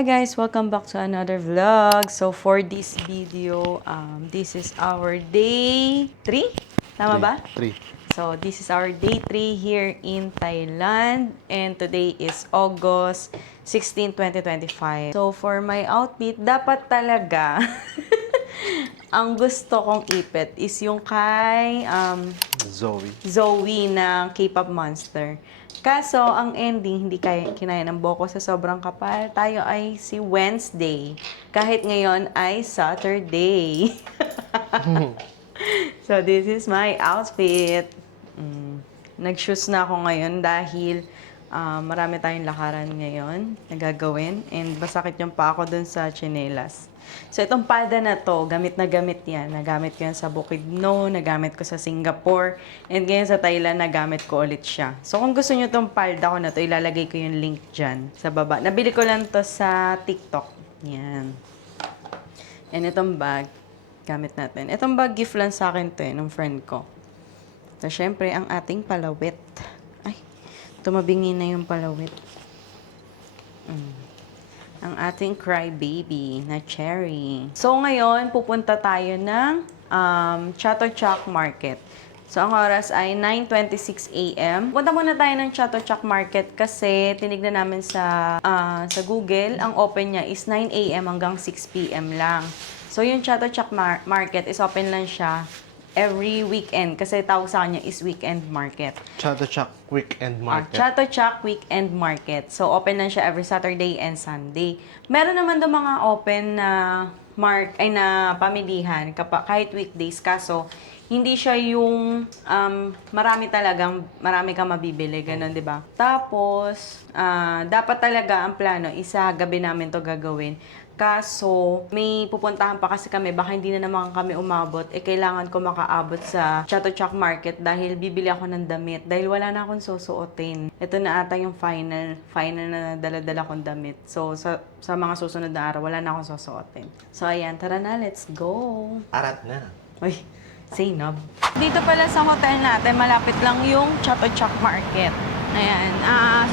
Hi guys! Welcome back to another vlog. So for this video, this is our day 3? Tama ba? 3. So this is our day 3 here in Thailand. And today is August 16, 2025. So for my outfit, dapat talaga ang gusto kong ipit is yung kay Zoe ng K-pop Monster. Kaso, ang ending, hindi kinaya ng Boko sa sobrang kapal. Tayo ay si Wednesday. Kahit ngayon ay Saturday. So, this is my outfit. Nag-shoes na ako ngayon dahil marami tayong lakaran ngayon na gagawin. And masakit yung pa ako dun sa tsinelas. So, itong palda na to, gamit na gamit yan. Nagamit ko yan sa Bukidnon, nagamit ko sa Singapore, and ngayon sa Thailand, nagamit ko ulit siya. So, kung gusto nyo itong palda ko na to, ilalagay ko yung link dyan sa baba. Nabili ko lang to sa TikTok. Yan. And itong bag, gamit natin. Itong bag, gift lang sa akin to nung friend ko. So, syempre, ang ating palawit. Ay, tumabingi na yung palawit. Ang ating crybaby na cherry. So, ngayon, pupunta tayo ng Chatuchak Market. So, ang oras ay 9:26 a.m. Punta muna tayo ng Chatuchak Market kasi tinignan namin sa Google, ang open niya is 9 a.m. hanggang 6 p.m. lang. So, yung Chatuchak Market is open lang siya every weekend kasi tawag sa kanya is weekend market. Chatuchak Weekend Market. Chatuchak Weekend Market. So, open lang siya every Saturday and Sunday. Meron naman daw mga open na na pamilihan kahit weekdays. Kaso, hindi siya yung marami kang mabibili. Ganun, di ba? Tapos, dapat talaga ang plano, isa gabi namin to gagawin. Kaso, may pupuntahan pa kasi kami, baka hindi na naman kami umabot. Kailangan ko makaabot sa Chatuchak Market dahil bibili ako ng damit. Dahil wala na akong susuotin. Ito na ata yung final na dala-dala kong damit. So, sa mga susunod na araw, wala na akong susuotin. So, ayan, tara na, let's go! Arat na. Uy, Zainab. Dito pala sa hotel natin, malapit lang yung Chatuchak Market. Ayan,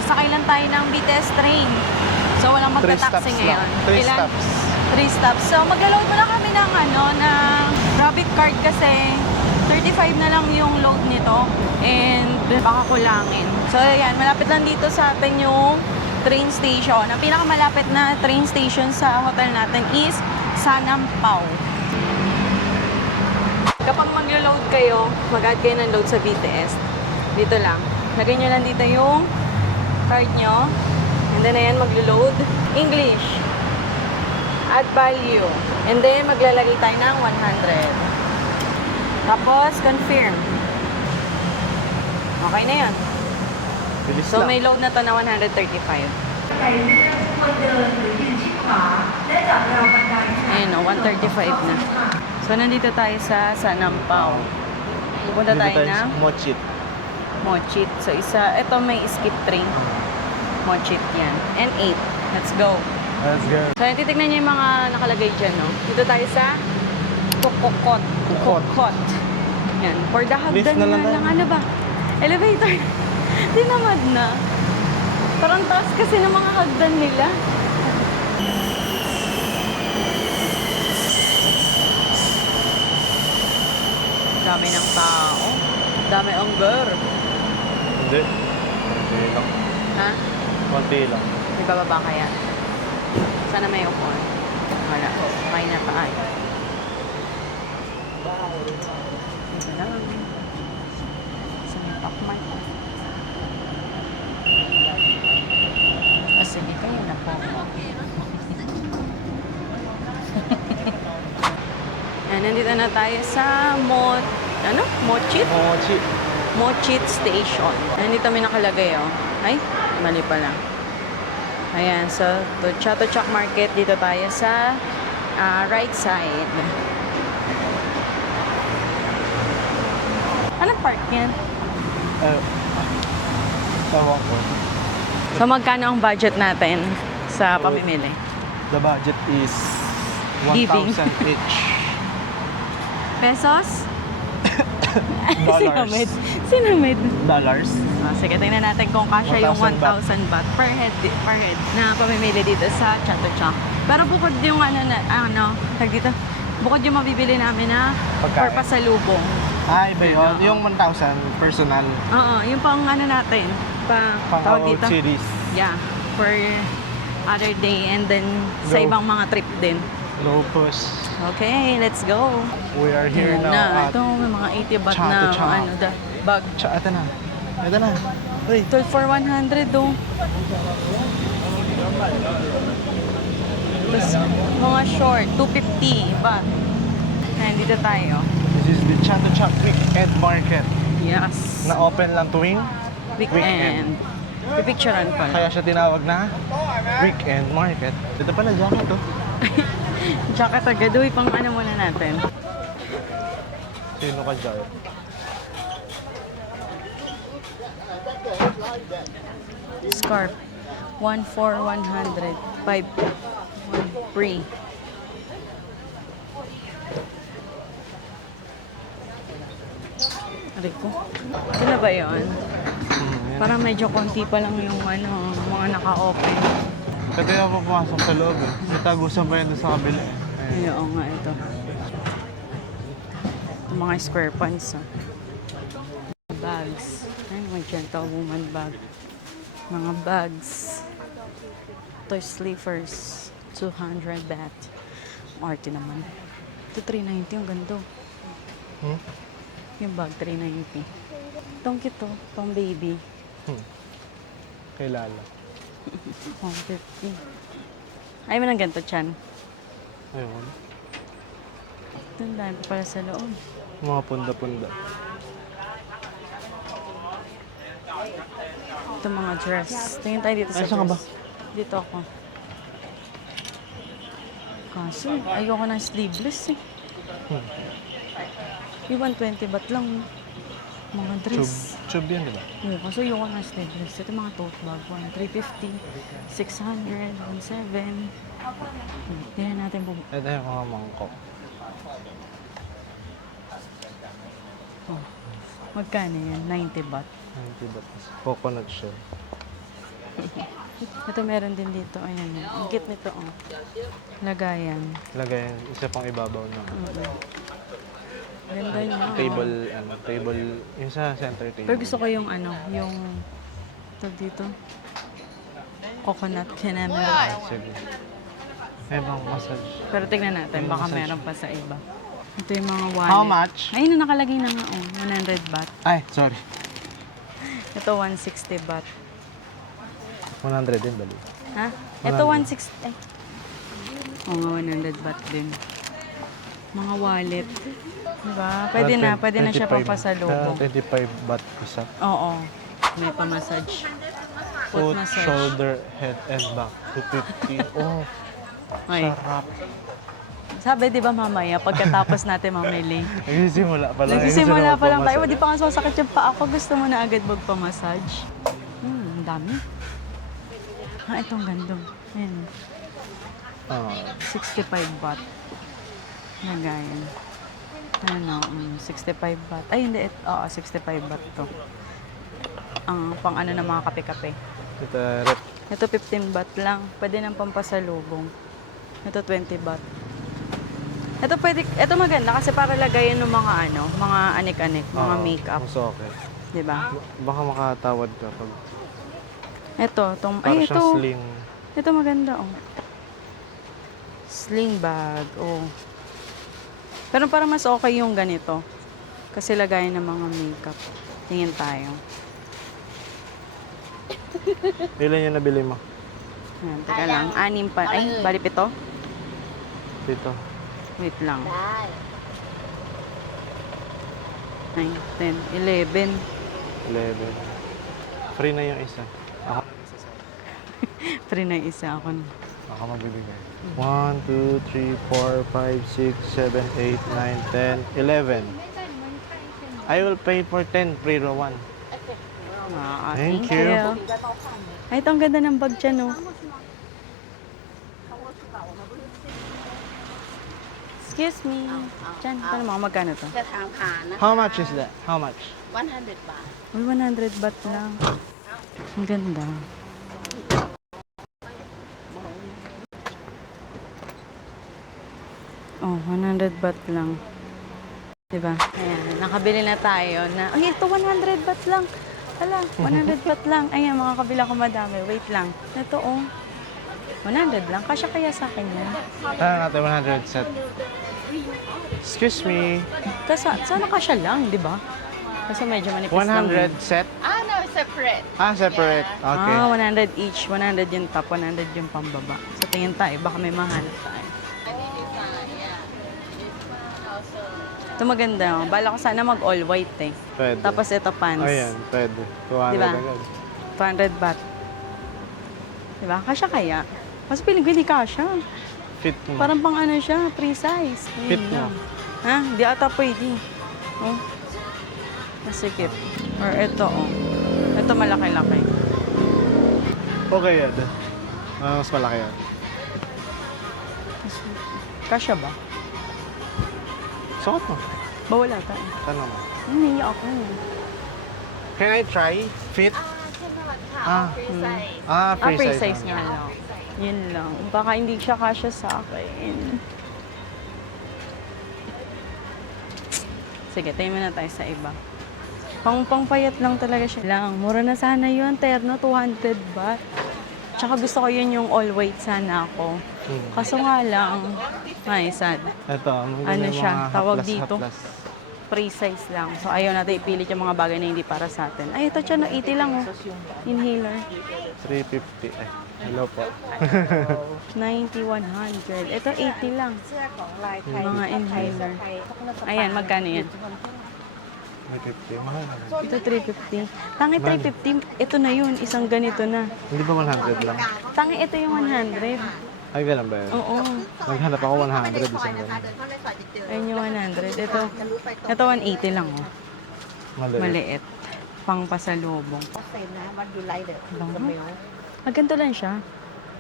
sasakay lang tayo ng BTS train. So, walang magta-taxi ngayon. 3 stops. 3 stops. So, mag-load muna kami ng Rabbit card kasi 35 na lang yung load nito. And baka kulangin. So, ayan, malapit lang dito sa atin yung train station. Ang pinakamalapit na train station sa hotel natin is Sanampao. Kapag mag-load kayo, mag-add kayo ng load sa BTS. Dito lang. Lagay nyo lang dito yung card nyo. And then, ayan, maglo-load. English. Add value. And then, maglalagay tayo ng 100. Tapos, confirm. Okay na yan. Bilis So, lang. may load na to na 135. Ayan o, 135 na. So, nandito tayo sa Sanampao. Pupunta tayo ng Mochit. Mochit. So, ito may skip train. Mochit yan. And 8. Let's go. Let's go. So, titignan niyo yung mga nakalagay dyan, no? Dito tayo sa Kokot. Kokot. Yan. For the hagdan na nga lang. Ano ba? Elevator. Tinamad na. Parang taas kasi ng mga hagdan nila. Dami ng tao. Dami ang girl. Hindi. Konti lang. Ha? Konti lang. May bababa kaya? Sana may upuan. Wala. Okay na pa ay. Ito lang. Sa may pakman. Sige kayo na po. Yan, nandito na tayo sa Mochit? Mochit. Mochit Station. Nandito may nakalagay, oh. Ay, mali pala. Ayan, so, to Chatuchak Market, dito tayo sa right side. Anong park yan? Tawag ko. So, magkano ang budget natin sa pamimili? The budget is Giving. 1,000 each. Pesos? Sinamid. Sinamid. Dollars. Sige, tingnan natin kung kasya yung 1,000 baht. 1,000 baht per head na pamimili dito sa Chato Chak. Pero bukod yung tag dito, bukod yung mabibili namin na Pagkain. for pasalubong. Ay, ba yun? Yung 1,000 personal. Oo, yung pang natin, Pang tawag out dito. series. Yeah, for other day and then sa Go. ibang mga trip din. Lopus. Okay, let's go. We are here Ayan now na, at ito may mga 80 baht Chato na Chak. bag. Ito na. Ito na. Uy. 12 for 100 do. Tapos mga short, 250 baht. Ayan, dito tayo. This is the Chato Chak Weekend Market. Yes. Na open lang tuwing Weekend. Pipicturean ko lang. kaya siya tinawag na Weekend Market. Dito pala jacket to. Jacket agad. Uy, pang muna natin. Sino ka dyan? Scarf. 1 for 100. 5 free. Aray ko. Ito na ba yun? Parang medyo konti pa lang yung mga naka-open. Pwede ka pa pumasok sa loob eh. May tagusan pa yun doon sa kabila eh. Ay, oo nga ito. Ito mga square pants. Bags. Ay, mga gentlewoman bag. Mga bags. Ito sleepers. 200 baht. Arte naman. Ito 390 yung ganda. Hmm? Yung bag 390. Itong kito, pang baby. Kay Lala. 150. Ay, man ang ganito, Chan. Ayun. Ito, ang dami pa pala sa loob. Mga punda-punda. Ito mga dress. Tingin tayo dito sa Ay, dress. saan ka ba? Dito ako. Kaso, ayoko ng sleeveless eh. Yung 120 baht lang. Mga dress. Tube yan, di ba? Oo, kaso ayoko ng sleeveless. Ito mga tote bag. 350, 600, 17. Tingnan natin po. Ito yung mga mangkok. Oh. Magkano yan? 90 baht. 90 baht. Coconut shell. Ito meron din dito. Ayan. Ang cute nito. Oh. Lagayan. Lagay yan. Isa pang ibabaw na. Ganda niya. Table, yung sa center table. Pero gusto ko yung yung tag dito. Coconut caramel. Sige. May bang massage. Pero tignan natin, Yung baka massage. meron pa sa iba. Ito yung mga wallet. How much? Ayun na nakalagay na nga, 100 baht. Ay, sorry. Ito 160 baht. 100 din, bali. Ha? Ito 160. Oo nga, 100 baht din. Mga wallet. Diba? Pwede na siya papasalubong. 25 baht isa. Oo. May pa-massage. Foot Foot, massage. shoulder, head, and back. 250. Oh, Ay. sarap. Sabi, di ba mamaya, pagkatapos natin mamili. Nagsisimula pa lang. Nagsisimula pa lang tayo. Di pa nga sasakit yung paa ko. Gusto mo na agad magpa-massage. Ang dami. Itong ganda. Ayan. 65 baht. Lagayan. 65 baht. Ay, hindi. 65 baht to. Pang na mga kape-kape. Ito, rep. Ito 15 baht lang. Pwede nang pampasalubong. Ito 20 baht. Ito maganda kasi para lagayan ng mga mga anik-anik, mga makeup, Mas okay. 'di ba? Baka makatawad ka pag Ay, ito. sling. Ito maganda, oh. Sling bag, oh. Pero para mas okay yung ganito. Kasi lagayan ng mga makeup. Tingin tayo. Ilan yung nabili mo? Ayan, teka lang. 6 pa. Ay, bali 7. Dito. Wait lang. 9, 10, 11. 11. Free na yung isa. Ako, Free na yung isa ako. ako magbibigay. 1, 2, 3, 4, 5, 6, 7, 8, 9, 10, 11. I will pay for 10, free row 1. Thank you. Ay, ito ang ganda ng bag dyan, oh. Excuse me. Diyan, paano mga magkano to? จะถามหานะ How much is that? How much? 100 บาท Uy, 100 baht lang. Ang ganda. Oh, 100 baht lang. Diba? Ayan, nakabili na tayo na, ay, ito 100 baht lang. Hala, 100 baht lang. Ayan, makakabila ko madami. Wait lang. Ito, oh. 100 lang. Kasya kaya sa akin yan? Natin 100 set. Excuse me. Kasi, sana kasya lang, di ba? Kasi medyo manipis lang. 100 set? no, separate. Separate. Okay. 100 each. 100 yung top, 100 yung pambaba. Sa tingin tayo, baka may mahanap tayo. Ito maganda. Oh. Bala ko sana mag all white eh. Pwede. Tapos ito pants. Ayan, pwede. 200 Diba? agad. 200 baht. Diba? Kasya kaya? Mas piling ko hindi kasya. Fit mo. Parang pang ano siya, free size. Ayun Fit mo. lang. Ha? Di ata pwede. Oh. Masikip. Or ito, oh. Ito malaki-laki. Okay yan. Mas malaki yan. Kasya ba? Suot mo. Bawala tayo. Tanong mo. Hindi ako. Can I try? Fit? ใช่ไหมคะ free size Free Free size. size nga lang. Yun lang. Baka hindi siya kasya sa akin. Sige, tayo muna tayo sa iba. Pangpayat lang talaga siya. Lang, mura na sana yun. Terno, 200 baht. Tsaka gusto ko yun yung all white sana ako. Kaso nga lang, ay sad. Ito. Ano siya, tawag haplas, dito? haplas. Free size lang. So ayaw natin ipilit yung mga bagay na hindi para sa atin. Ay, ito siya, no, 80 lang oh. Inhaler. 350. Hello po. 90, 100. Ito 80 lang. เสื้อของลายไทย Mga inhaler. Ayan, magkano yan? 350. Mahal na. Ito 350. Tangi 350, ito na yun. Isang ganito na. Hindi ba 100 lang? Tangi ito yung 100. Ay, ganun ba yun? Oo. Naghanap ako 100 isang ganun. เดินเข้าในซอยจะเจอ Ayun yung 100. Ito, จะรู้ไปตรง ito 180 lang oh. Maliit. Maliit. Pang pasalubong. เซนนะวันยูไลเดอร์สมิล Maganda lang siya.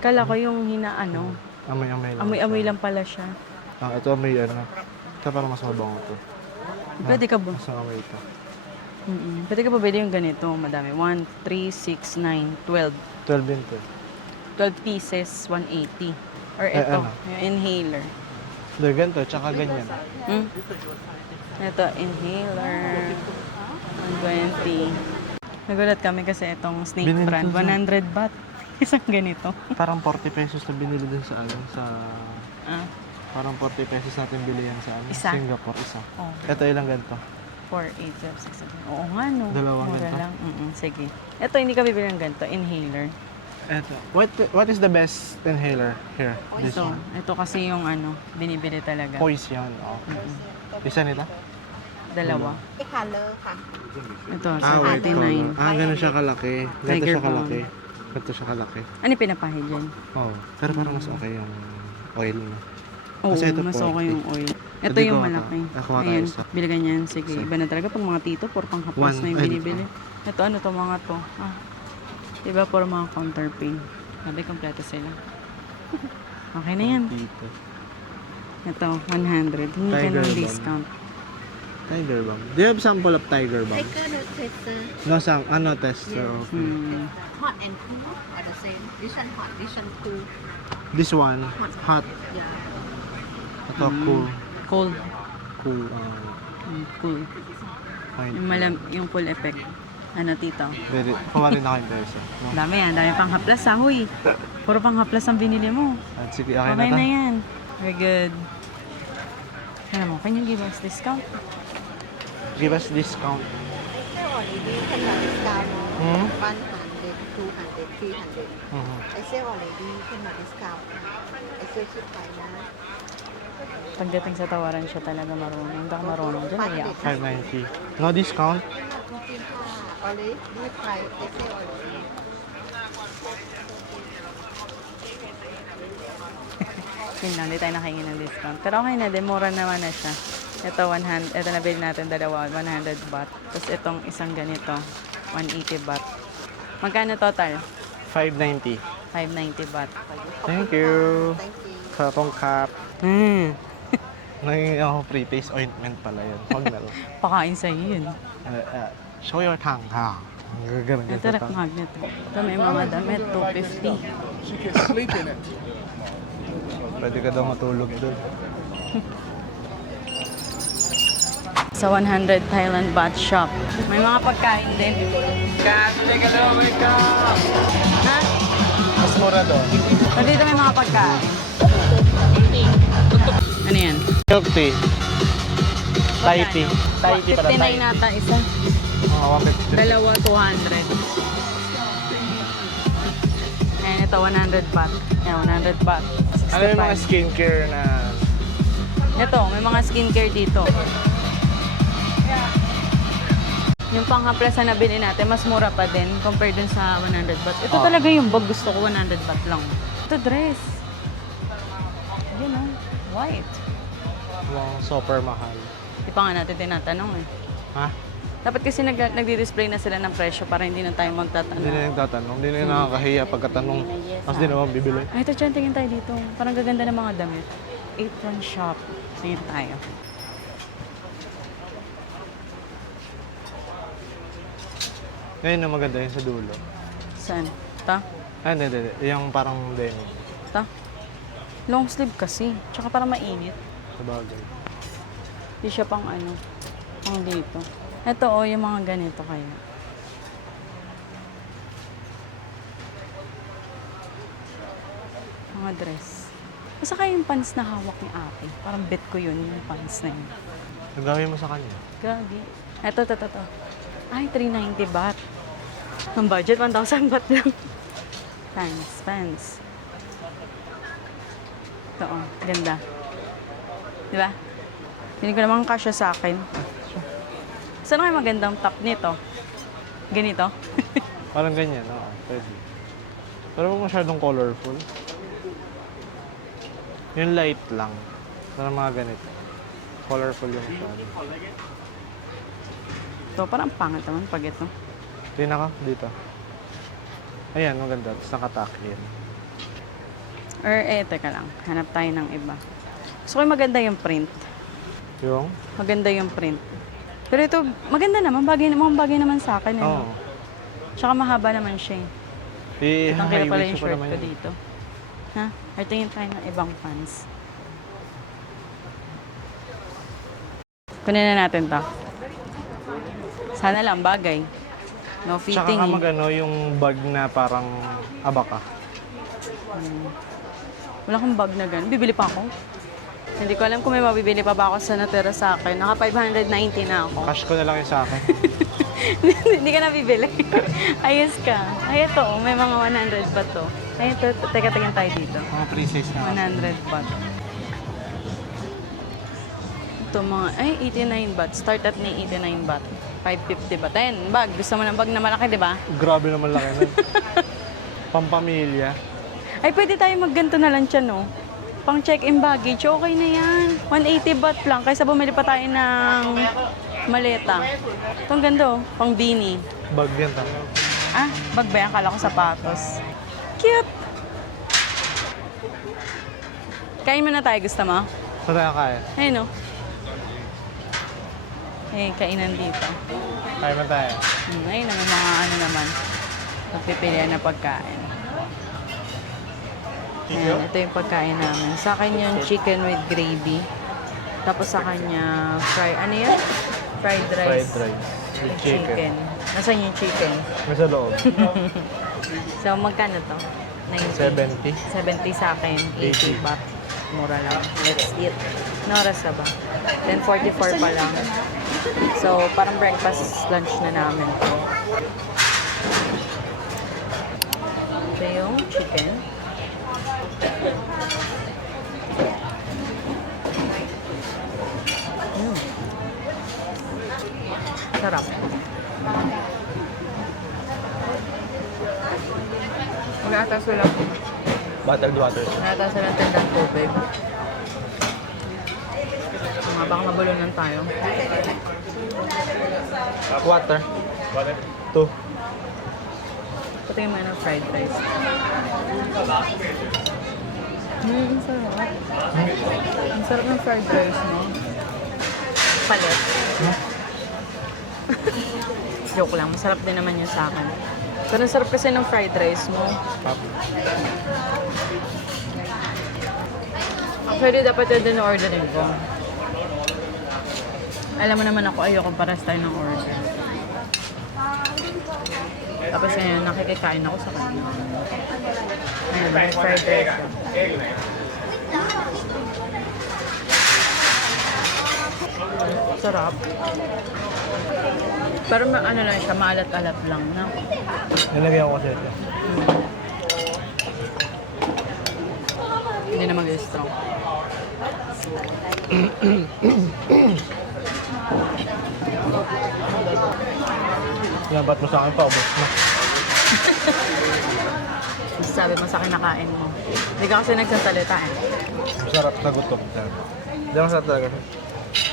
Kala ko yung hinaano. Amoy-amoy lang. Amoy-amoy lang pala siya. Ito may ano. Ito parang mas mabango to. Pwede ka ba? Mas amoy ito. Pwede ka pa pwede yung ganito. Madami. 1, 3, 6, 9, 12. 12 din to. 12 pieces, 180. Or Eh, ito, ano? yung inhaler. Hindi, ganito. Tsaka ganyan. Hmm? Ito, inhaler. 120. Nagulat kami kasi itong snake Binili brand. ko sa- 100 baht. Isang ganito. Parang 40 pesos na binili din sa ano, sa... Ah, Parang 40 pesos natin bili yan sa ano, Isa? Singapore. Isa. oh. Ito ilang ganito? 4, 8, 12, 6, 7. Oo nga, no. Dalawang Mura ganito? lang. Sige. Ito, hindi ka bibili ng ganito. Inhaler. Ito. What is the best inhaler here? This Ito. one. Ito kasi yung ano, binibili talaga. Poise yan. Oh. Isa nila? Dalawa. ไอ้คาเลอร์ค่ะ Ito, white 79. color. Ganun siya kalaki. Ganito Tiger siya balm. kalaki. Ganito siya kalaki. Ano yung pinapahid dyan? Oh. Pero parang mas okay yung oil mo. Oo, Kasi ito mas 40. okay yung oil. Ito Pwede yung ko ata. malaki. Ako ata Ayan, isa. bili ganyan. Sige, Isa. iba na talaga pag mga tito, puro pang haplas One. na yung Ay, binibili. Ito, ano to mga to? Diba, puro mga counterpane. Sabi, kompleto sila. Okay na yan. Dito. Ito, 100. Hindi ka Tiger ng balm. discount. Tiger balm. Do you have sample of tiger ไท balm? เกอร์เดอร์เทสเตอร์ No, ano tester. Okay. hot and cool are the same this one hot this one cool This one, hot. yeah Ito, cool. Cold. Cool. Cool. Fine. Yung full effect. Ano, tito? Very, kuha rin ako yung peso. No? Dami yan. Dami pang haplas, ha, huy. Puro pang haplas ang binili mo. At sige, okay Okay na na to. yan. Very good. Ano mo, can you give us discount? Give us discount. ไซเซลออเรดี้ขนาดดิสกาวน์ Hmm? 100 200 300 Mhm. ไซเซลออเรดี้ขนาดดิสกาวน์ไอเซลคิดไปนะ Pagdating sa tawaran siya talaga marunong. Hindi ako marunong dyan, iya ako. 590. No discount? จริงๆค่ะออเรดี้ไทยไอเซลออเรดี้ Yun lang, hindi tayo nakahingi ng discount. Pero okay na, demura naman na siya. Ito, 100, ito nabili natin dalawa, 100 baht. Tapos itong isang ganito, 180 baht. Magkano total? 590. 590 baht. Thank you. thank you ขอบคุณครับ Hmm. Nangingin ako pre-taste ointment pala yun. Huwag na lang. Pakain sa'yo yun. Show your tongue, ha? Ganun Ito, rep magnet. Ito, may mga damit, 250. She can sleep in it. Pwede ka daw matulog doon. Sa 100 Thailand Baht Shop. May mga pagkain din. Kat, teka daw, wake up! Ha? Mas mura doon. So, dito may mga pagkain. Ano yan? Milk tea. Thai tea. Thai tea pala. 59 nata isa. Mga 150. Dalawa, 200. Ayan, ito 100 baht. Ayan, 100 baht. Ano yung mga 65. skincare na... Ito, may mga skincare dito. Yung panghamplas na nabili natin, mas mura pa din compared dun sa 100 baht. Ito talaga yung bag gusto ko, 100 baht lang. Ito dress. Yun o, white. Wow, super mahal. Di pa nga natin tinatanong eh. Ha? Dapat kasi nagdi-display na sila ng presyo para hindi na tayo magtatanong. Hindi na yung tatanong. Hindi na yung nakakahiya pagkatanong. Tapos di naman bibili. Ay, ito dyan, tingin tayo dito. Parang gaganda ng mga damit. Apron shop. Tingin tayo. Ngayon na maganda yun sa dulo. Saan? Ta? Ah, hindi. Yung parang denim. Ta? Long sleeve kasi. Tsaka parang mainit. Sa bagay. Hindi siya pang ano. Pang dito. Ito o, yung mga ganito kaya. Mga dress. Basta kaya yung pants na hawak ni ate. Parang bet ko yun, yung pants na yun. Nagawin mo sa kanya. Gagi. Ito. Ay, 390 baht. Ang budget, 1,000 baht lang. Pants. Ito oh, ganda. Di ba? Hindi ko naman kasya sa akin. Saan kayo magandang top nito? Ganito? Parang ganyan, oo. Pwede. Pero huwag masyadong colorful. Yung light lang. Parang mga ganito. Colorful yung masyado. Ito, parang pangit naman pag ito. Tingnan ka, dito. Ayan, maganda. Tapos nakatak yan. Or teka lang. Hanap tayo ng iba. Gusto ko yung maganda yung print. Yung? Maganda yung print. Pero ito, maganda naman. Bagay naman sa akin. Oo. Eh. Tsaka mahaba naman siya. Ang kaya pala yung shirt ko dito. Ha? Or tingin tayo ng ibang pants. Kunin na natin to. Sana lang bagay. No Tsaka fitting ka eh. magano yung bag na parang abaka. Wala akong bag na ganun. Bibili pa ako. Hindi ko alam kung may mabibili pa ba ako sa natira sa akin. Naka 590 na ako. Cash ko na lang yung sa akin. Hindi ka na bibili. Ayos ka. Ay, ito. May mga 100 ba to? Ay, ito. Teka-tingin tayo dito. Mga princess na. 100 baht. Ito mga, ay, 89 baht. Start at ni 89 baht. 550 baht. Ayan, bag. Gusto mo ng bag na malaki, di ba? Grabe naman laki nun. Pampamilya. Ay, pwede tayo magganto na lang siya, no? Pang check-in baggage, okay na yan. 180 baht lang, kaysa bumili pa tayo ng maleta. Ito ang ganda, oh. Pang beanie. Bag yan tama. Ah, bag ba yan? Kala ko sapatos. Cute! Kain mo na tayo, gusto mo? Saan tayo kaya? Ayun, no? Eh, kainan dito. Kaya mo tayo. Ayun, may mga ano naman. Pagpipilian na pagkain. Ayan, ito yung pagkain namin. Sa akin yung chicken with gravy. Tapos sa kanya, ano yan? Fried rice. Fried rice. With With chicken. Nasaan yung chicken? May sa loob. So, magkano to? 90. 70. 70 sa akin, 80 baht. Mura lang. Let's eat. Noras na ba? 10:44 pa lang. So, parang breakfast, lunch na namin. Ito yung chicken. Sarap. Wala ata sila. Bottled water. Wala ata sila tendang tubig. Baka mabulunan tayo. Water. 2. Pati yung mga fried rice. Ang sarap. Ang sarap ng fried rice, no? Palit. Joke lang, masarap din naman yun sa akin. Pero ang sarap kasi ng fried rice mo. Actually, dapat yun din orderin ko. Alam mo naman ako, ayoko paras tayo ng order. Tapos ngayon, nakikikain ako sa kanya. Ayun, fried rice. Sarap. Pero ano lang siya, maalat-alat lang na. Nilagyan ko kasi ito. Hindi na mag-strong. Yan, ba't mo sa akin pa? Ubus na. Sabi mo sa kinakain mo. Hindi ka kasi nagsasalita eh. Masarap sa gutom. Hindi lang sa talaga.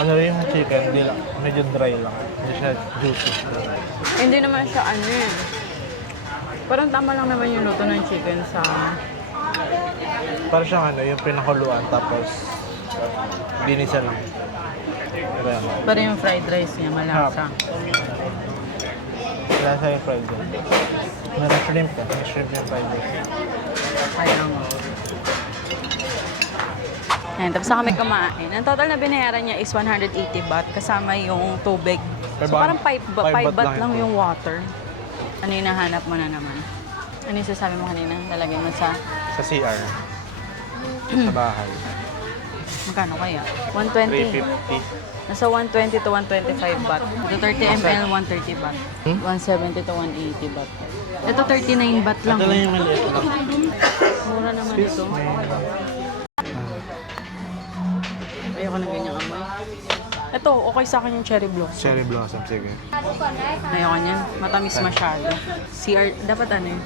Ano rin yung chicken, hindi lang. Medyo dry lang. Hindi siya juicy. Hindi naman siya ano eh. Parang tama lang naman yung luto ng chicken sa... Para siyang ano, yung pinakuluan, tapos binisa lang. Pero yan. Pero yung fried rice niya, malasa. Lasa yung fried rice. Meron shrimp ka. May shrimp yung fried rice. Ayun. Ayan, tapos na kami kumain. Ang total na binayaran niya is 180 baht kasama yung tubig. So parang 5 baht lang yung water. Ano yung nahanap mo na naman? Ano yung sasabi mo kanina? Lalagay mo sa... Sa CR. Sa bahay. Magkano kaya? 120. 350. Nasa 120 to 125 baht. Ito 30 ml, 130 baht. 170 to 180 baht. Ito 39 baht lang. Ito lang yung maliit lang. Mura naman ito. Ayoko na ganyang amoy. Ito, okay sa akin yung cherry blossom. Cherry blossom, sige. Ayoko niyan. Matamis masyado. CR, dapat ano yun?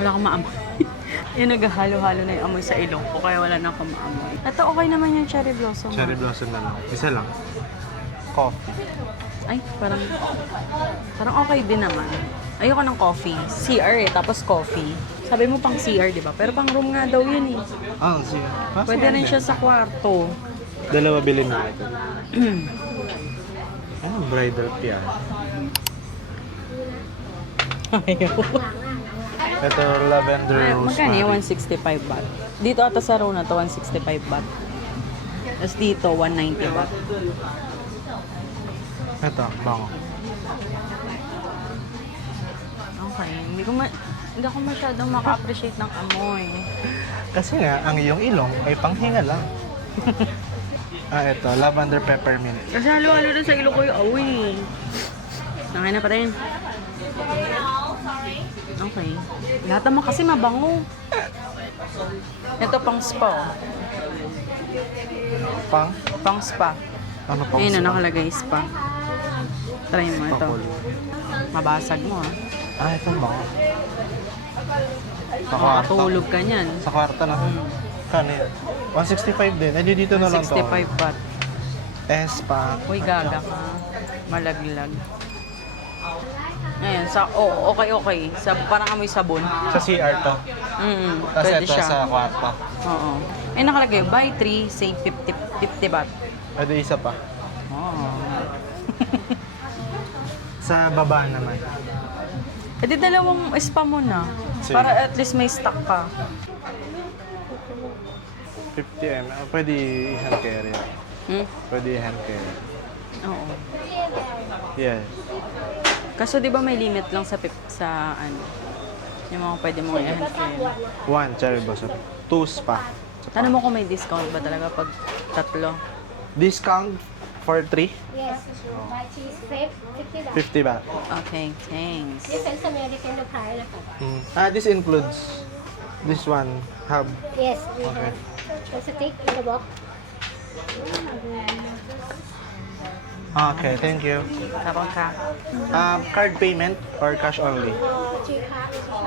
Wala akong maamoy. Yung naghahalo-halo na yung amoy sa ilong ko, kaya wala na akong maamoy. Ito, okay naman yung cherry blossom. Cherry blossom na lang. Isa lang. Coffee. Ay, parang okay din naman. Ayoko ng coffee. CR eh, tapos coffee. Sabi mo pang CR, di ba? Pero pang room nga daw yun eh. Ah, sige. Pwede rin siya sa kwarto. Dalawa bilhin natin. Ano, bridal piano. Ayaw. Ito, lavender Ay, rosemary. magkano yung 165 baht? Dito ata sa row na to, 165 baht. Tapos dito, 190 baht. Ito, bango. Okay, hindi ako masyadong maka-appreciate ng amoy. Kasi nga, ang iyong ilong ay panghinga lang. Ito, lavender peppermint. Kasi halo-halo na sa ilo ko yung amoy. Nakay na pa rin. Okay. Lahat naman kasi mabango. Ito pang spa. Oh. Pang spa. Ano pang Ayun na, nakalagay spa. Try mo ito. Mabasag mo ah. Ito bango. Sa kwarto. Makatulog ka niyan. Sa kwarto na. Kano yun? 165 din. Eh, dito na lang to. 65 baht. Spa. Uy, gaga ka. Malaglag. Ayan, okay. Parang amoy sabon. Sa CR to. Tapos Pwede ito siya. sa kwarto. Oo. Eh, nakalagay, buy 3, save 50 baht. Pwede isa pa. Oo. Sa baba naman. Eh, di dalawang spa mo na. Sige. Para at least may stock ka. 50 ml. Pwede i-hand carry. Pwede i-hand carry. Oo. Yes. Kaso di ba may limit lang sa ano? Yung mga pwede mong i-hand carry. 1 cherry blossom. 2 spa. Tanong mo kung may discount ba talaga pag tatlo? Discount for 3? Yes, buy cheese flake, 50 baht. 50 baht. Okay, thanks. This is American the pineapple. This includes this one hub. Yes, we Okay. have. There's a tick in the box. Okay, thank you. Tapos ka. Card payment or cash only?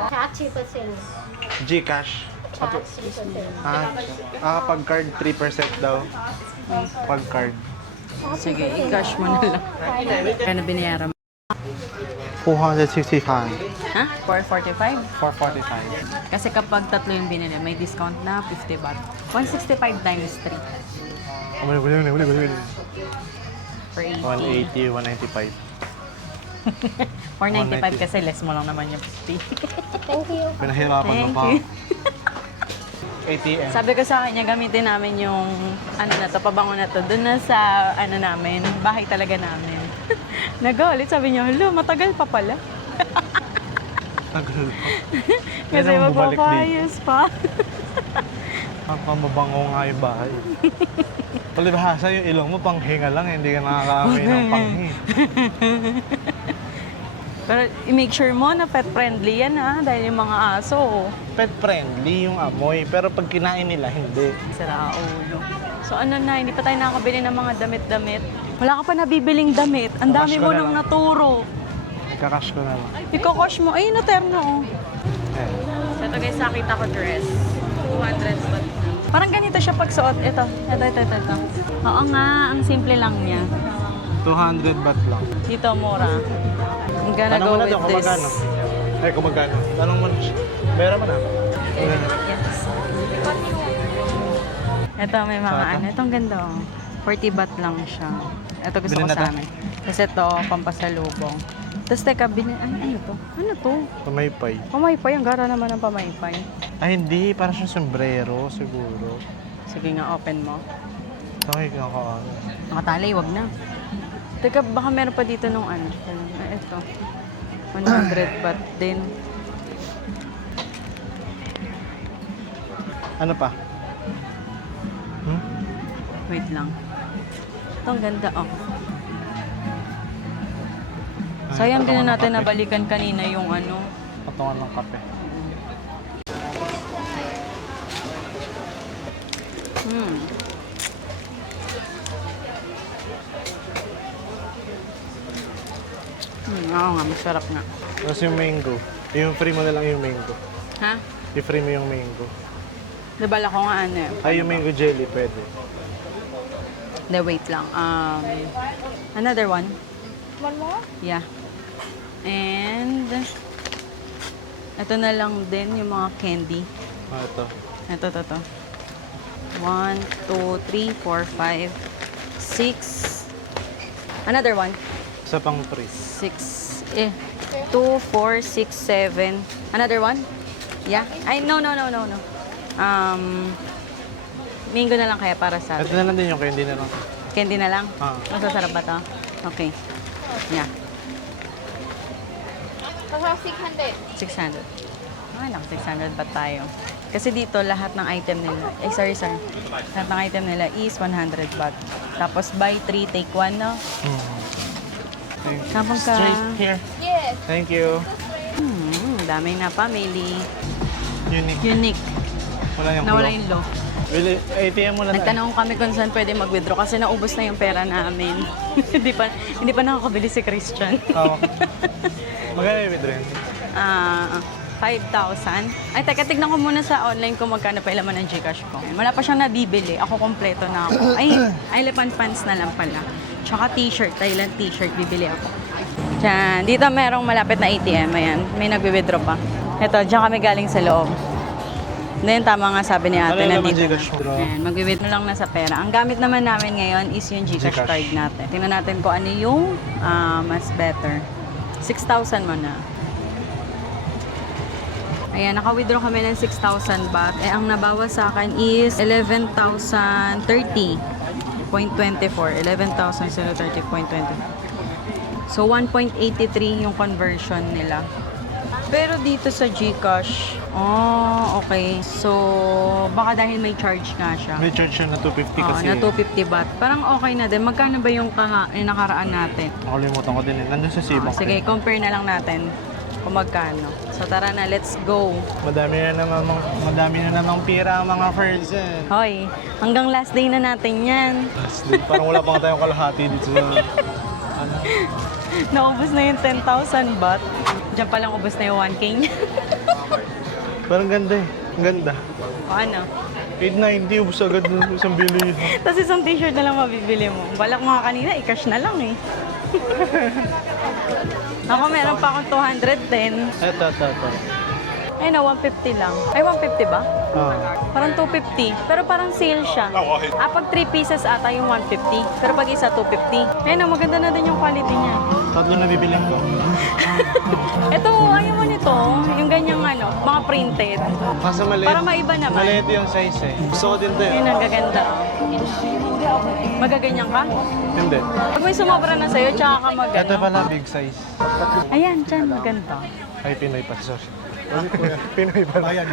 Charge 3%. Gcash. Charge 3%. Pag card 3% daw. Pag card. Sige, i-cash mo na lang. Kaya na binayaran mo. 465. Ha? 445? 445. Kasi kapag tatlo yung binili, may discount na 50 baht. 165 times 3 for 80. 180, 195. 495 kasi less mo lang naman yung 50. Thank you. Pinahirapan mo Thank pa. you. ATM. Sabi ko sa kanya, gamitin namin yung ano na to, pabango na to. Doon na sa ano namin, bahay talaga namin. Nagalit, sabi niya, hala, matagal pa pala. Tagal pa. Kasi Kailangan bumalik magpapayos pa. Ang pamabango nga yung bahay. Palibhasa yung ilong mo, panghinga lang, hindi ka nakakaamoy ng panghi. Pero i-make sure mo na pet friendly yan ha, dahil yung mga aso, Pet friendly yung amoy, pero pag kinain nila, hindi. sira ulo. So ano na, hindi pa tayo nakakabili ng mga damit-damit. Wala ka pa nabibiling damit. Ang dami Kakash ko mo na nang lang. naturo. Kakash ko na lang. Iko-kosh mo. Ayun na, terno. Oh. Eh, So ito guys, nakita ko dress. 200 baht. Parang ganito siya pagsuot. Ito. Oo nga, ang simple lang niya. 200 baht lang. Dito, mura. I'm gonna Tanong go mo na with doon kung this. magkano. Ay, kung magkano. Tanong mo na siya. Meron mo na. Yes. Ito, may mga Saka ito? ano. Itong ganda, oh. 40 baht lang siya. Ito gusto Bilhin ko na sa to? amin. Kasi ito, pampasalubong. Tapos teka, ano to? Ano to? Pamaypay. Pamaypay. Ang gara naman ng pamaypay. Ay, hindi. Para siya sombrero, siguro. Sige nga, open mo. Okay, ako. Nakatalay, wag na. Teka, baka meron pa dito nung ano. Ito. 100 baht din. Ano pa? Hmm? Wait lang. Ito, ang ganda, oh. Sayang din na natin nabalikan kanina yung ano. Patungan ng kape. Oo nga, masarap nga. Tapos yung mango. Yung free mo na lang yung mango. Ha? I-free mo yung mango. Nabala ko nga ano eh. Ay, yung mango jelly, pwede. The wait lang. Another one. One more? Yeah. And ito na lang din yung mga candy. Ah, ito. Ito. 1, 2, 3, 4, 5, 6. Another one. Isa pang free. 6. 2, 4, 6, 7. Another one? Yeah? Ay, no. Mango na lang kaya para sa Ito na lang din yung candy na lang. candy na lang? Ah. Masasarap ba to? Okay. Yeah. 600. Okay lang, 600 ba tayo? Kasi dito, lahat ng item nila, lahat ng item nila is 100 baht. Tapos, buy 3, take 1, no? Thank you. Kapag ka, Straight here. Yes. Thank you. daming na pamili. Unique. Unique. Wala yung Nawala kulo. yung low. Really, ATM mo na lang. Nagtanong kami kung saan pwede mag-withdraw kasi naubos na yung pera namin. hindi pa nakakabili si Christian. Oo. Magkano yung withdraw? 5,000. Ay, teka, tignan ko muna sa online kung magkano pa ilaman ng Gcash ko. Wala pa siyang nabibili. Ako kompleto na ako. Ay, elephant pants na lang pala. Tsaka t-shirt, Thailand t-shirt, bibili ako. Diyan, dito merong malapit na ATM. Ayan, may nagbe-withdraw pa. Ito, diyan kami galing sa loob. Then, tama nga sabi ni ate, Ano naman nandito Gcash mo? na. Ayan, mag-withdraw lang na sa pera. Ang gamit naman namin ngayon is yung Gcash Gcash. card natin. Tingnan natin kung ano yung mas better. 6,000 mo na. Ayan, naka-withdraw kami ng 6,000 baht. Eh, ang nabawas sa akin is 11,030.24. 11,030.24. So, 1.83 yung conversion nila. Pero dito sa GCash, okay. So, baka dahil may charge nga siya. May charge siya na 250 Oo, kasi. na 250 baht. Parang okay na din. Magkano ba yung nakaraan natin? Nakalimutan ko din eh. Nandun sa Sibang. Sige, compare na lang natin kung magkano. So, tara na, let's go. Madami na namang pira ang mga friends eh. Hoy, hanggang last day na natin yan. Parang wala pa nga tayong kalahati dito sa... ano? Naubos na yung 10,000 baht. Diyan palang ubos na yung 1K niya. Parang ganda eh. Ang ganda. O ano? 890, ubus agad ng isang bili. Tapos isang t-shirt na lang mabibili mo. Balak mo nga kanina, i-cash na lang eh. Ako, meron pa akong 210. Ito. Ay na, 150 lang. Ay, 150 ba? Oh. Parang 250. Pero parang sale siya. Pag 3 pieces ata yung 150. Pero pag isa, 250. Ayun na, maganda na din yung quality niya. Tatlo na bibilin ko. Ito, ayaw mo nito. Yung ganyang mga printed. Kaso maliit. Para maiba naman. Maliit yung size eh. Gusto ko din to eh. Ayun, ang gaganda. Magaganyan ka? Hindi. Pag may sumobra na sa'yo, tsaka ka Ito pala big size. Ayan, dyan, maganda. Ay, Pinoy pa. Sorry. Pinoy ba? Bayan.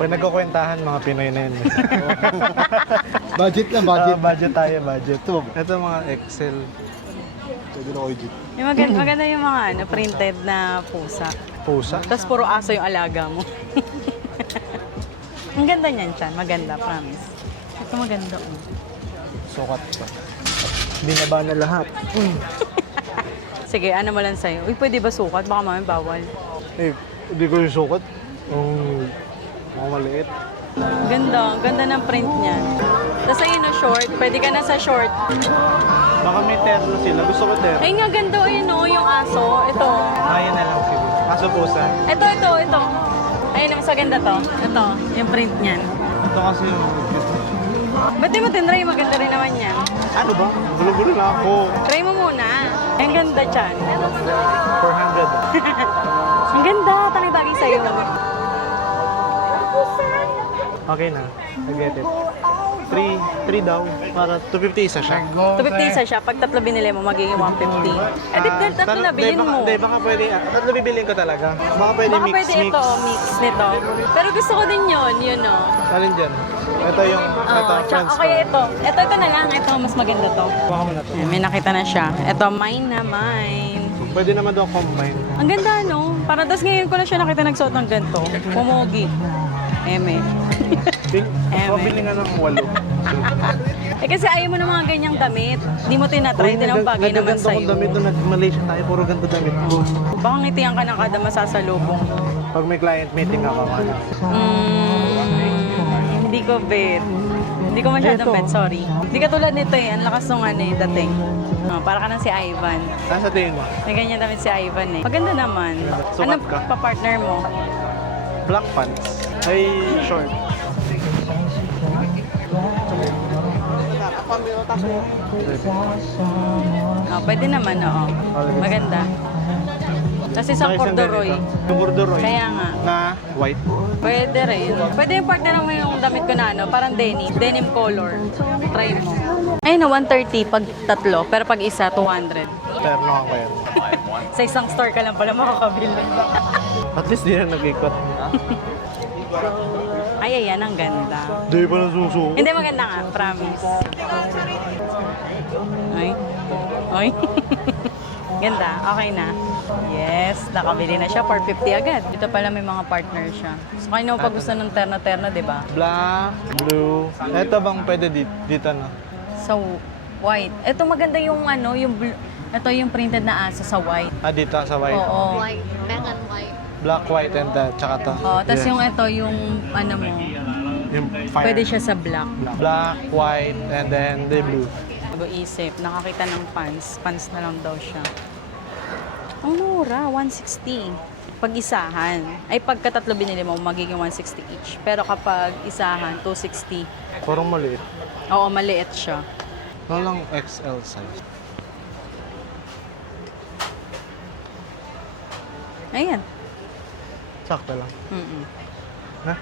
Pag nagkukwentahan, mga Pinoy na yun. Budget na, budget. Budget tayo, budget. Ito mga Excel. Pwede na OG. Yung maganda yung mga printed na pusa. Pusa. Tapos puro aso yung alaga mo. Ang ganda niyan, Chan. Maganda, promise. Ito maganda. Sukat pa. Binaba na lahat. Sige, ano mo lang sa'yo. Uy, pwede ba sukat? Baka mamaya bawal. Eh, hindi ko yung sukat. Mga maliit. Ganda. Ganda ng print niyan. Tapos ayun na short. Pwede ka na sa short. Baka may terno sila. Gusto ko terno. Ay nga, ganda. Ayun yung aso. Ito. Ayan na lang siguro. Kaso pusa. Ito. Ayun, mas maganda to. Ito, yung print niyan. Ito kasi yung... Ba't di mo tinry? Maganda rin naman yan. Ano ba? Gulo-gulo na ako. Try mo muna. Ang ganda, Chan. 400. Ang ganda. Tangi-bagay sa'yo. Okay na. I get it. 3 daw. Para 250 isa siya. 250 isa siya. Pag tatlo binili mo, magiging 150. Eh, di tatlo na bilhin mo. Hindi, baka pwede. Tatlo bibilin ko talaga. Baka pwede Baka mix. pwede ito, mix nito. Pero gusto ko din yun, Alin dyan? Ito yung... Ito, friends ko. Okay, ito. Ito na lang. Ito, mas maganda to. Baka mo na to. Ayan, may nakita na siya. Ito, mine na mine. Pwede naman daw combine. Ang ganda, no? Para tas ngayon ko na siya nakita nagsuot ng ganito. Pumogi. Eme. Pabili nga ng 8. Eh kasi ayaw mo ng mga ganyang damit. Hindi mo tinatry, hindi naman bagay naman Nagaganda kong sa'yo. damit nung nag-Malaysia tayo. Puro ganito damit ko. Baka ngitihan ka ng kada masasalubong. Pag may client meeting ako, ano. Hindi ko bet. Hindi ko masyadong bet, sorry. Hindi ka tulad nito eh. Ang lakas nung dating. Para ka ng si Ivan. Saan sa tingin mo? May ganyan damit si Ivan eh. Maganda naman. Sukat Anong ka? pa-partner mo? Black pants. Ay, short. Pwede naman, oo. Maganda. Kasi sa corduroy. Yung corduroy. Kaya nga. Na white. Pwede rin. Pwede yung partner mo yung damit ko na parang denim color. Try mo. Ayun na, 130 pag tatlo. Pero pag isa, 200. Terno ako yan. Sa isang store ka lang pala makakabili. At least di na nag-ikot. Ay, ayan, ang ganda. Di pa na susuko. Hindi, maganda nga. Promise. Ay. Ganda. Okay na. Yes, nakabili na siya. 450 agad. Dito pala may mga partner siya. So, kayo naman pag gusto ng terno-terno, di ba? Black, blue. Ito bang pwede dito na? So, white. Ito maganda yung yung blue. Ito yung printed na aso sa white. Ah, dito sa white. Oo. White, black and white. Black, white, and tsaka to. Oo, tapos Yeah. yung ito, yung mo, Yung fire. pwede siya sa black. Black, white, and then the blue. Bago-isip, nakakita ng pants. Pants na lang daw siya. Ang mura, 160. Pag isahan. Ay, pagka tatlo binili mo, magiging 160 each. Pero kapag isahan, 260. Parang maliit. Oo, maliit siya. Walang XL size. Ayan. Sakto lang. Ha?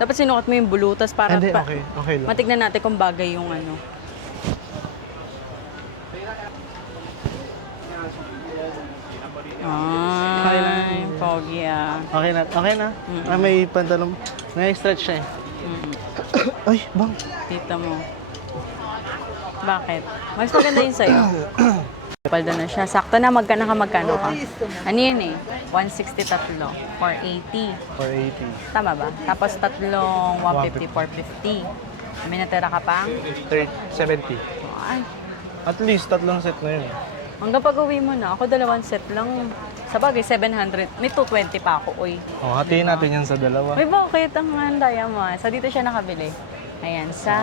Dapat sinukat mo yung blue, tas para Hindi, okay. Okay lang. matignan natin kung bagay yung Ay, pogi ah. Okay na. Okay na. May pantalon. May stretch siya eh. Ay, bang. Tita mo. Bakit? Mas maganda yun sa'yo. Palda na siya. Sakto na, magkano ka? Ano yun eh? 160 tatlo. 480. 480. Tama ba? Tapos tatlong 150, 450. May natira ka pa? 70. Ay, At least, tatlong set na yun. hanggang pag-uwi mo na. Ako dalawang set lang. Sa bagay, 700. May 220 pa ako, uy. O, hatiin natin yan sa dalawa. Uy, bakit? Ang handaya mo. Sa dito siya nakabili. Ayan, sa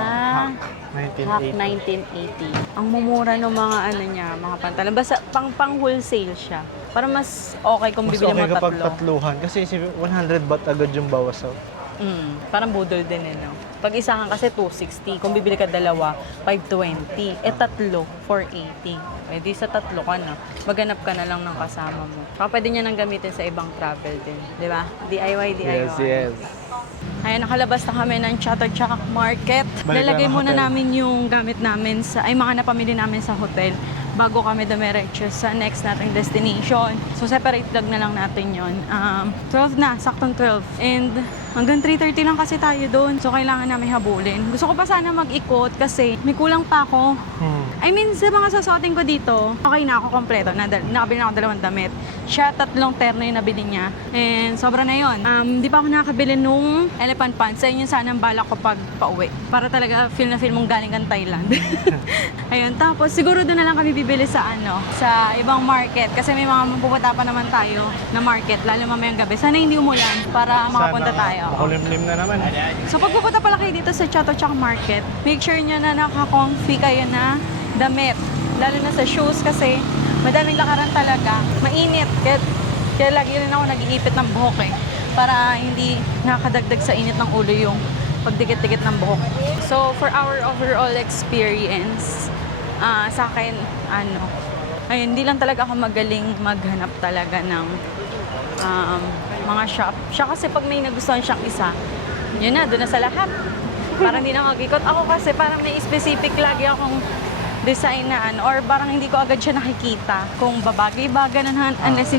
Hack, Hack 1980. 1980. Ang mumura ng mga ano niya, mga pantalon. Basta pang wholesale siya. Para mas okay kung Mas bibili okay mo kapag tatlo. tatluhan. Kasi 100 baht agad yung bawas. So. Parang budol din eh, no? Pag isa ka kasi 260, kung bibili ka dalawa, 520. Eh tatlo, 480. Eh di sa tatlo ka na, maghanap ka na lang ng kasama mo. Saka pwede niya nang gamitin sa ibang travel din. Di ba? DIY. Yes, yes. Ayan, nakalabas na kami ng Chatuchak Market. Balik Lalagay na ng muna hotel. namin yung gamit namin sa, ay mga napamili namin sa hotel bago kami dumiretso sa next nating destination. So, separate vlog na lang natin yon. 12 na, saktong 12. And hanggang 3:30 lang kasi tayo doon. So, kailangan namin habulin. Gusto ko pa sana mag-ikot kasi may kulang pa ako. I mean, sa mga susuotin ko dito, okay na ako kompleto. Nakabili na ako 2 damit. Siya, 3 terno yung nabili niya. And sobra na yun. Di pa ako nakakabili nung elephant pants. Ayun yung sana ang balak ko pag pauwi. Para talaga feel na feel mong galing kang Thailand. Ayun, tapos siguro doon na lang kami bibili sa sa ibang market. Kasi may mga pupunta pa naman tayo na market, lalo mamayang gabi. Sana hindi umulan para makapunta tayo. Makulimlim na naman. So pag pupunta pala kayo dito sa Chatuchak Market, make sure nyo na naka-comfy kayo na damit. Lalo na sa shoes kasi madaling lakaran talaga. Mainit. Kaya lagi rin ako nag-iipit ng buhok eh. Para hindi nakadagdag sa init ng ulo yung pagdikit-dikit ng buhok. So for our overall experience, sa akin, ayun, hindi lang talaga ako magaling maghanap talaga ng mga shop. Siya kasi pag may nagustuhan siyang isa, yun na, doon na sa lahat. Parang hindi na mag-ikot. Ako kasi parang may specific lagi akong design na or parang hindi ko agad siya nakikita kung babagay ba, ganun, unless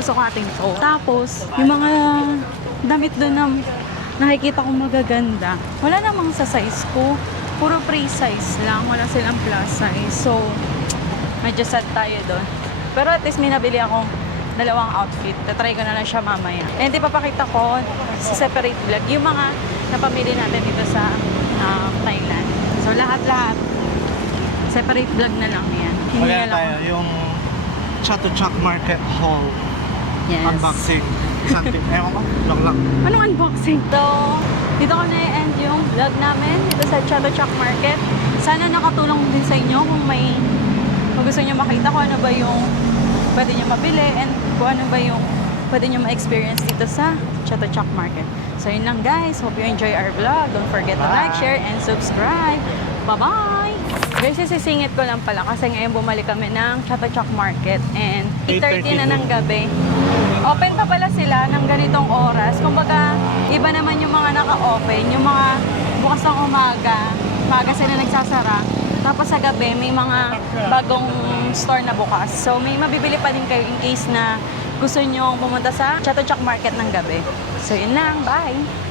susukatin ko. Tapos, yung mga damit doon na nakikita kong magaganda, wala namang sa size ko. Puro pre-size lang, wala silang plus size. So, medyo sad tayo doon. Pero at least may nabili akong 2 outfit. Tatry ko na lang siya mamaya. And ipapakita ko sa separate vlog yung mga napamili natin dito sa Thailand. So, lahat-lahat. Separate vlog na lang yan. Hindi Wala na lang tayo yung Chatuchak Market Hall. Yes. Unboxing. Something. Ewan ko. Lang. Anong unboxing? So, dito ko na-end yung vlog namin dito sa Chatuchak Market. Sana nakatulong din sa inyo kung gusto nyo makita kung ano ba yung pwede nyo mabili and kung ano ba yung pwede nyo ma-experience dito sa Chatuchak Market. So, yun lang guys. Hope you enjoy our vlog. Don't forget to like, share, and subscribe. Bye-bye! Guys, sisingit ko lang pala kasi ngayon bumalik kami ng Chatuchak Market and 8:30 na ng gabi. Open pa pala sila ng ganitong oras. Kumbaga, iba naman yung mga naka-open. Yung mga bukas ng umaga sila nagsasara. Tapos sa gabi, may mga bagong store na bukas. So, may mabibili pa din kayo in case na gusto nyo pumunta sa Chatuchak Market ng gabi. So, yun lang. Bye!